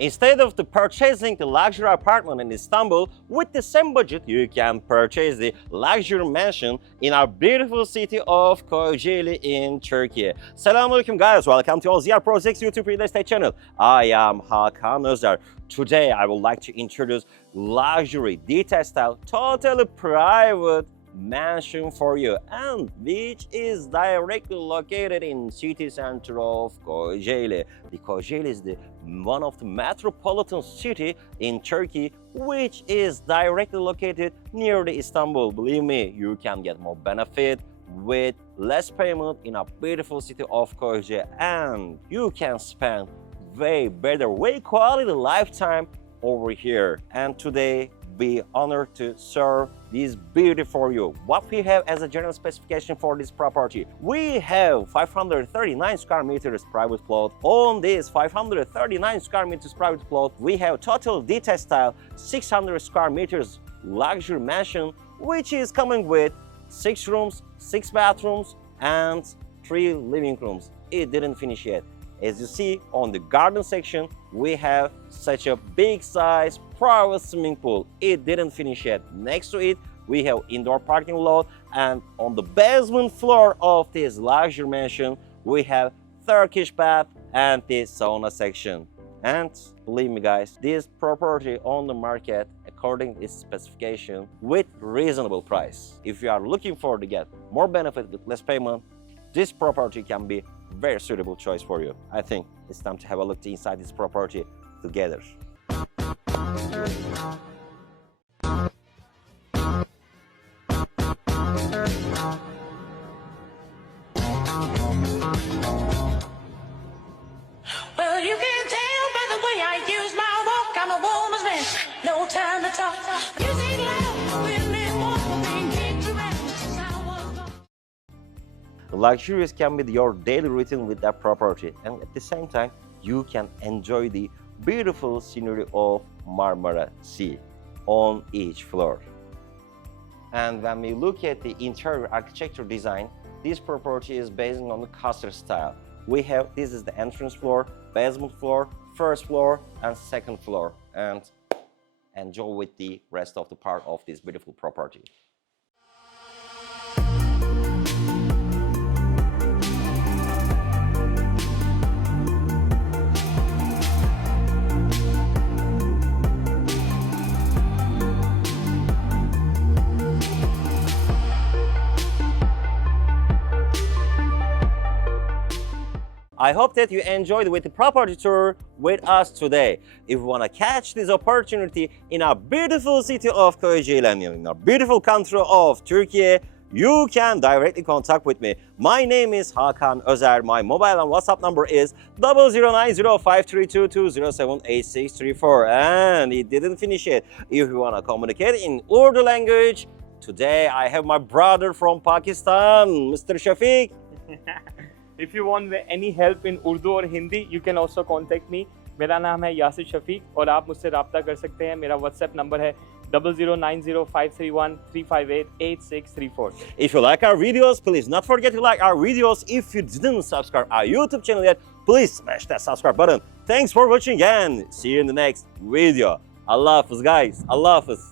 Instead of purchasing the luxury apartment in Istanbul, with the same budget, you can purchase the luxury mansion in our beautiful city of Kocaeli in Turkey. Selamünaleyküm guys, welcome to Ozyar Projects YouTube real estate channel. I am Hakan Özer. Today I would like to introduce luxury, detached style, totally private mansion for you, and which is directly located in city center of Kocaeli. The Kocaeli is one of the metropolitan city in Turkey, which is directly located near the Istanbul. Believe me, you can get more benefit with less payment in a beautiful city of Kocaeli, and you can spend way better, way quality lifetime over here. And today be honored to serve this beauty for you. What we have as a general specification for this property, we have 539 square meters private plot. On this 539 square meters private plot, we have total detached style 600 square meters luxury mansion, which is coming with 6 rooms, 6 bathrooms, and 3 living rooms. It didn't finish yet. As you see on the garden section, we have such a big size private swimming pool. It didn't finish yet. Next to it, we have indoor parking lot, and on the basement floor of this luxury mansion, we have Turkish bath and the sauna section. And believe me guys, this property on the market according to its specification with reasonable price. If you are looking for to get more benefit with less payment, this property can be very suitable choice for you. I think it's time to have a look inside this property together. Well, you can tell by the way I use my walk, I'm a woman's man. No time to talk. Music loud, we'll live more than kicked around since I was born. Luxurious can be your daily routine with that property, and at the same time you can enjoy the beautiful scenery of Marmara Sea on each floor. And when we look at the interior architecture design, this property is based on the castle style. We have, this is the entrance floor, basement floor, first floor, and second floor, and enjoy with the rest of the part of this beautiful property. I hope that you enjoyed with the property tour with us today. If you want to catch this opportunity in our beautiful city of Kocaeli and in our beautiful country of Turkey, you can directly contact with me. My name is Hakan Özer. My mobile and WhatsApp number is 0090532207864. And it didn't finish yet. If you want to communicate in Urdu language, today I have my brother from Pakistan, Mr. Shafiq. If you want any help in Urdu or Hindi, you can also contact me. मेरा नाम है यासिर शफीक और आप मुझसे राब्ता कर सकते हैं. मेरा WhatsApp नंबर है 00905313588634. If you like our videos, please not forget to like our videos. If you didn't subscribe our YouTube channel yet, please smash that subscribe button. Thanks for watching and see you in the next video. Allah Hafiz guys. Allah Hafiz.